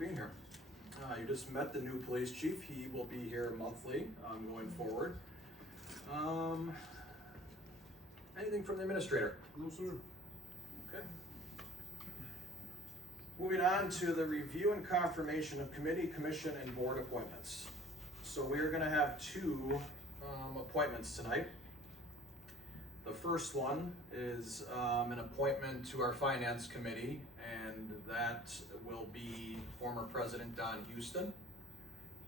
being here. You just met the new police chief. He will be here monthly going forward. Anything from the administrator? No, sir. Okay. Moving on to the review and confirmation of committee, commission, and board appointments. So we are going to have two appointments tonight. The first one is an appointment to our finance committee, and that will be former President Don Houston.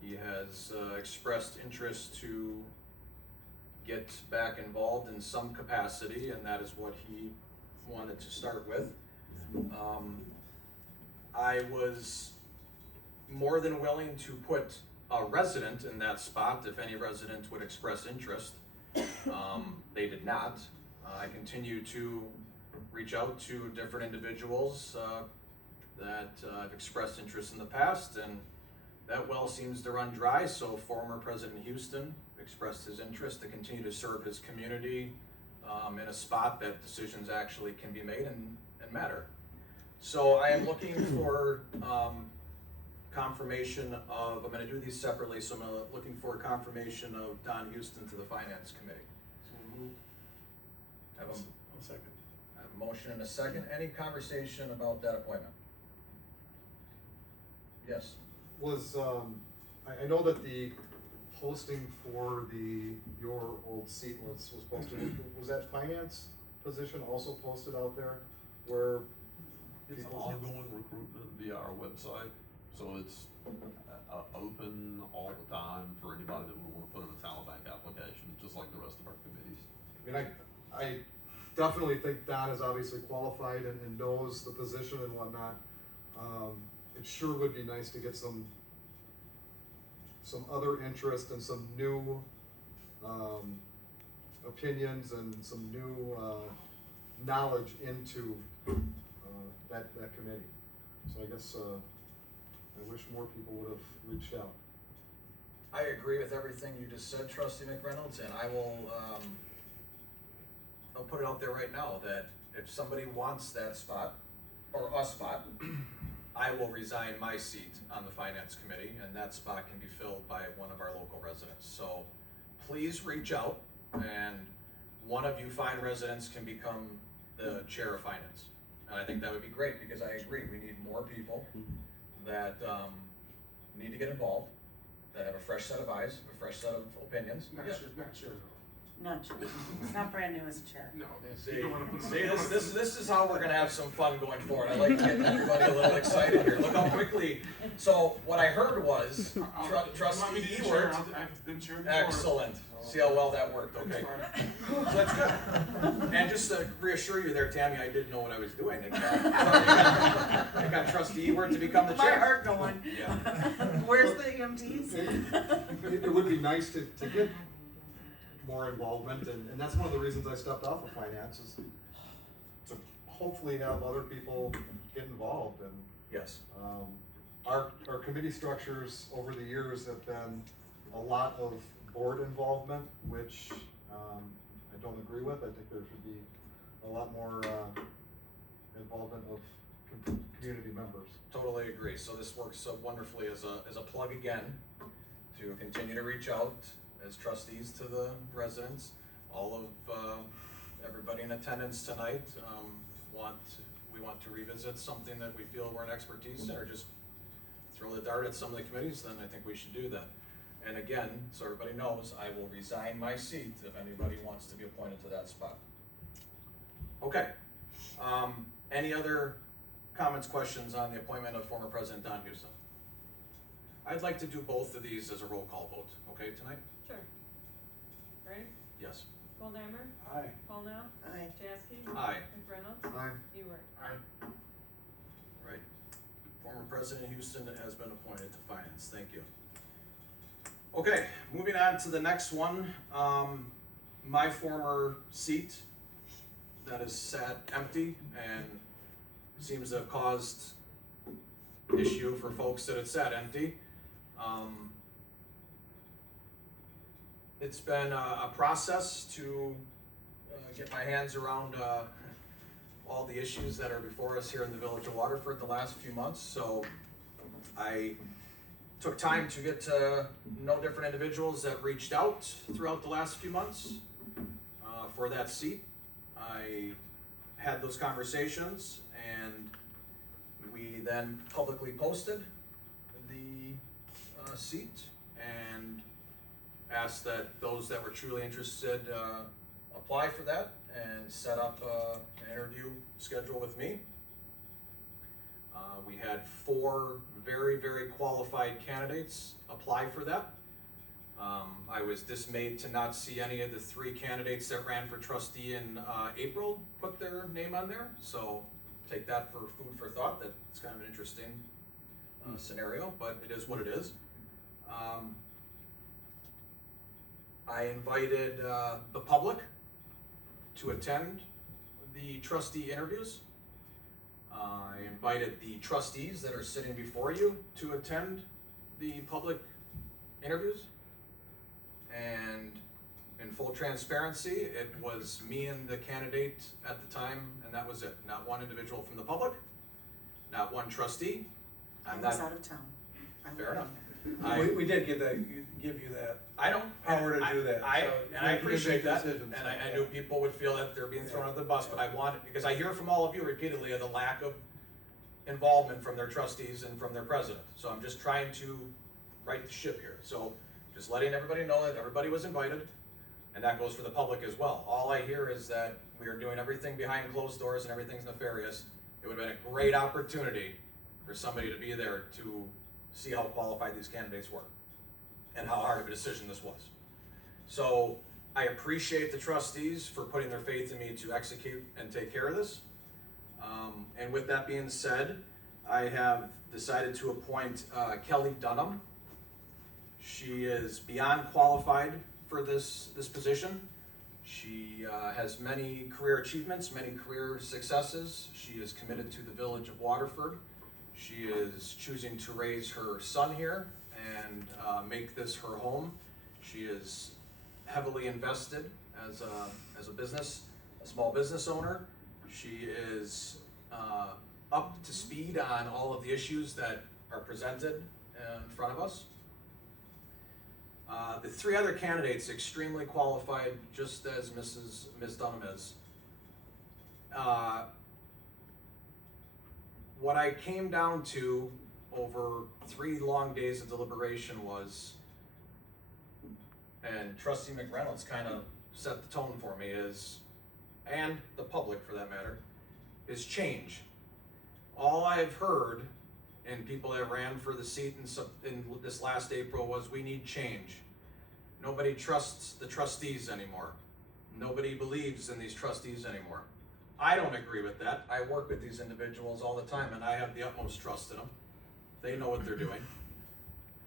He has expressed interest to get back involved in some capacity, and that is what he wanted to start with. I was more than willing to put a resident in that spot if any resident would express interest. They did not. I continue to reach out to different individuals that have expressed interest in the past, and that well seems to run dry. So former President Houston expressed his interest to continue to serve his community in a spot that decisions actually can be made and matter. So I am looking for confirmation of, I'm going to do these separately, so I'm looking for confirmation of Don Houston to the Finance Committee. So moved. I have I'll second. a motion and a second. Any conversation about that appointment? Yes. Was, I know that the posting for your old seat was posted, was that finance position also posted out there where It's people? ongoing recruitment via our website, so it's open all the time for anybody that would want to put in a talent bank application, just like the rest of our committees. I mean, I definitely think Don is obviously qualified and knows the position and whatnot. It sure would be nice to get some other interest and some new opinions and some new knowledge into that committee. So I guess I wish more people would have reached out. I agree with everything you just said, Trustee McReynolds, and I will, I'll put it out there right now that if somebody wants that spot, or a spot, I will resign my seat on the Finance Committee, and that spot can be filled by one of our local residents. So please reach out, and one of you fine residents can become the chair of finance. And I think that would be great, because I agree, we need more people that need to get involved, that have a fresh set of eyes, a fresh set of opinions. Not Yeah. sure, not sure. Not true. Not brand new as a chair. No, See, you don't wanna put this is how we're gonna have some fun going forward. I like getting everybody a little excited here. Look how quickly. So what I heard was Trustee Ewert. I've been chair before. Excellent. See how well that worked. Okay. So that's good. And just to reassure you there, Tammy, I didn't know what I was doing. I got Trustee Ewert to become the My chair. heart going. Yeah. Where's the EMTs? It would be nice to get more involvement, and that's one of the reasons I stepped off of finance, is to hopefully have other people get involved. And Yes. our committee structures over the years have been a lot of board involvement, which I don't agree with. I think there should be a lot more involvement of community members. Totally agree. So this works so wonderfully as a plug again to continue to reach out as trustees to the residents. All of everybody in attendance tonight we want to revisit something that we feel we're an expertise in, or just throw the dart at some of the committees, then I think we should do that. And again, so everybody knows, I will resign my seat if anybody wants to be appointed to that spot. Okay. Any other comments, questions on the appointment of former President Don Houston? I'd like to do both of these as a roll call vote, okay, tonight? Sure. Ready? Yes. Goldhammer, Aye. Paulnell, Aye. Jaskey, Aye. McReynolds, Aye. Ewert. Aye. Right. Former President Houston has been appointed to finance. Thank you. Okay, moving on to the next one. My former seat that is sat empty and seems to have caused issue for folks that it's sat empty. It's been a process to get my hands around all the issues that are before us here in the village of Waterford the last few months. So I took time to get to know different individuals that reached out throughout the last few months for that seat. I had those conversations, and we then publicly posted the seat and asked that those that were truly interested apply for that and set up an interview schedule with me. We had 4 very, very qualified candidates apply for that. I was dismayed to not see any of the 3 candidates that ran for trustee in April put their name on there. So take that for food for thought. That's kind of an interesting scenario, but it is what it is. I invited the public to attend the trustee interviews. I invited the trustees that are sitting before you to attend the public interviews. And in full transparency, it was me and the candidate at the time, and that was it. Not one individual from the public, not one trustee. I I'm was not, out of town. I fair would've enough. been there. We did give you that I don't. power to do that. I so and I you can appreciate make that, decisions, and so, I knew people would feel that they're being thrown under the bus, but I wanted, because I hear from all of you repeatedly of the lack of involvement from their trustees and from their president. So I'm just trying to right the ship here. So just letting everybody know that everybody was invited, and that goes for the public as well. All I hear is that we are doing everything behind closed doors and everything's nefarious. It would have been a great opportunity for somebody to be there to see how qualified these candidates were and how hard of a decision this was. So I appreciate the trustees for putting their faith in me to execute and take care of this. And with that being said, I have decided to appoint Kelly Dunham. She is beyond qualified for this position. She has many career achievements, many career successes. She is committed to the village of Waterford. She is choosing to raise her son here and make this her home. She is heavily invested as a business, a small business owner. She is up to speed on all of the issues that are presented in front of us. The 3 other candidates, extremely qualified, just as Ms. Dunham is. What I came down to over 3 long days of deliberation was, and Trustee McReynolds kind of set the tone for me, is, and the public for that matter, is change. All I've heard, and people that ran for the seat in this last April, was we need change. Nobody trusts the trustees anymore. Nobody believes in these trustees anymore. I don't agree with that. I work with these individuals all the time, and I have the utmost trust in them. They know what they're doing.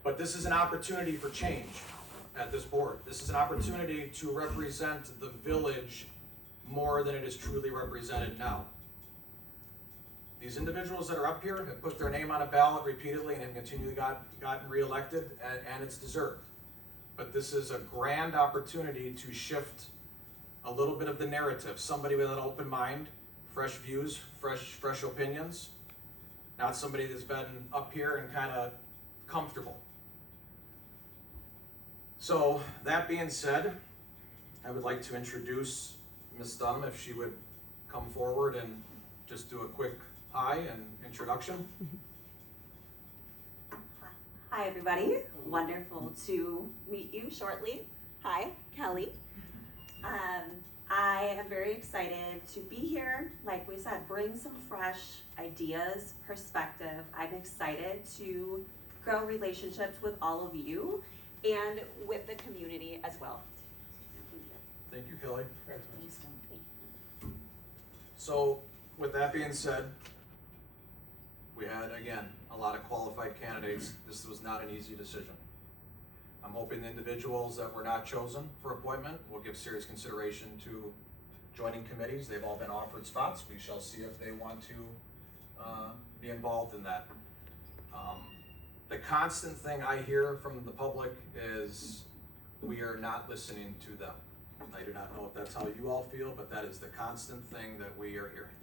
But this is an opportunity for change at this board. This is an opportunity to represent the village more than it is truly represented now. These individuals that are up here have put their name on a ballot repeatedly and have continually gotten reelected, and it's deserved. But this is a grand opportunity to shift a little bit of the narrative. Somebody with an open mind, fresh views, fresh opinions. Not somebody that's been up here and kind of comfortable. So that being said, I would like to introduce Ms. Dunham, if she would come forward and just do a quick hi and introduction. Hi, everybody. Wonderful to meet you shortly. Hi, Kelly. I am very excited to be here. Like we said, bring some fresh ideas, perspective. I'm excited to grow relationships with all of you and with the community as well. Thank you, Kelly. Thanks, Tom. So with that being said, we had, again, a lot of qualified candidates. This was not an easy decision. I'm hoping the individuals that were not chosen for appointment will give serious consideration to joining committees. They've all been offered spots. We shall see if they want to be involved in that. The constant thing I hear from the public is we are not listening to them. I do not know if that's how you all feel, but that is the constant thing that we are hearing.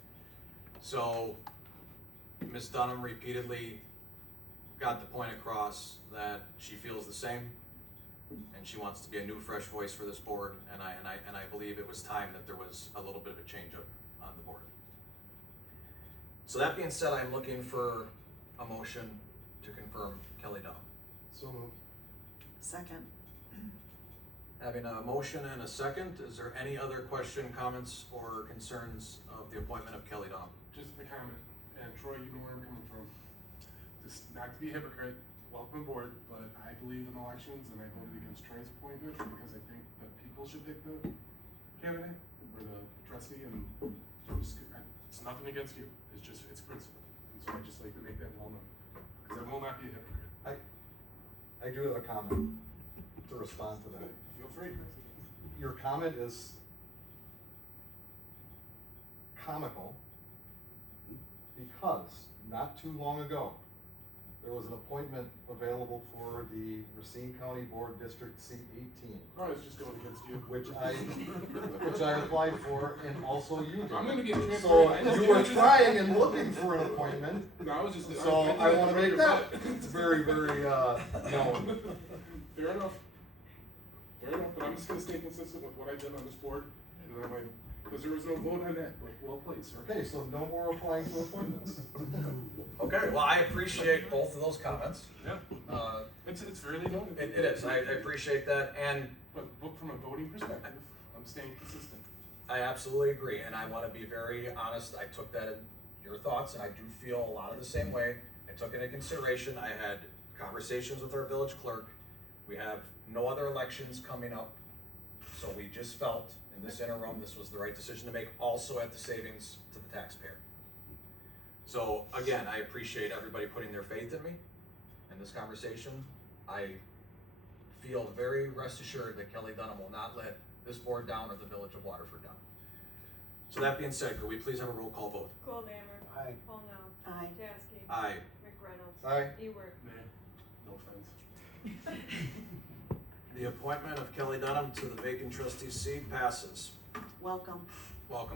So Ms. Dunham repeatedly got the point across that she feels the same, and she wants to be a new, fresh voice for this board, and I believe it was time that there was a little bit of a change up on the board. So that being said, I'm looking for a motion to confirm Kelly Dow. So moved. Second. Having a motion and a second, is there any other question, comments, or concerns of the appointment of Kelly Dow? Just a comment, and Troy, you know where I'm coming from. Just not to be a hypocrite, welcome aboard, but I believe in elections and I voted against Troy's appointment because I think the people should pick the candidate or the trustee, and it's nothing against you, it's principle. And so I just like to make that well known, because I will not be a hypocrite. I do have a comment to respond to that. Feel free. Your comment is comical because not too long ago, there was an appointment available for the Racine County Board District Seat 18, I was just going against you. which I applied for, and also you did. I'm gonna get transparent. So I just- you were trying and looking for an appointment. No, I was just. So I want to make that It's very, very known. Fair enough. Fair enough, but I'm just gonna stay consistent with what I did on this board, and then because there was no vote on that, like, well played, sir. Okay, so no more applying to appointments. Okay, well, I appreciate both of those comments. Yeah, it's fairly noted. It is, I appreciate that, and But from a voting perspective, I'm staying consistent. I absolutely agree, and I wanna be very honest, I took that in your thoughts, and I do feel a lot of the same way. I took into consideration, I had conversations with our village clerk, we have no other elections coming up, so we just felt in this interim, this was the right decision to make, also at the savings to the taxpayer. So again, I appreciate everybody putting their faith in me in this conversation. I feel very rest assured that Kelly Dunham will not let this board down or the village of Waterford down. So that being said, could we please have a roll call vote? Goldammer. Aye. Paul Now. Aye. Jaskey. Aye. McReynolds. Aye. Ewert. Nay, no offense. The appointment of Kelly Dunham to the vacant trustee seat passes. Welcome. Welcome.